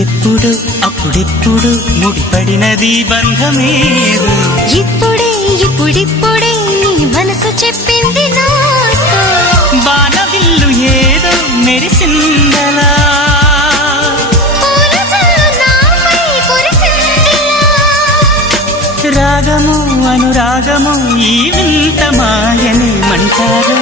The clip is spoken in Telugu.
ఎప్పుడు అప్పుడెప్పుడు ముడిపడినది బంధమేదో ఇప్పుడే ఇప్పుడిప్పుడే నీ మనసు చెప్పింది నాతో బాణవిల్లు ఏదో మెరిసిందలా రాగము అనురాగము ఈ వింత మాయనేమంటారు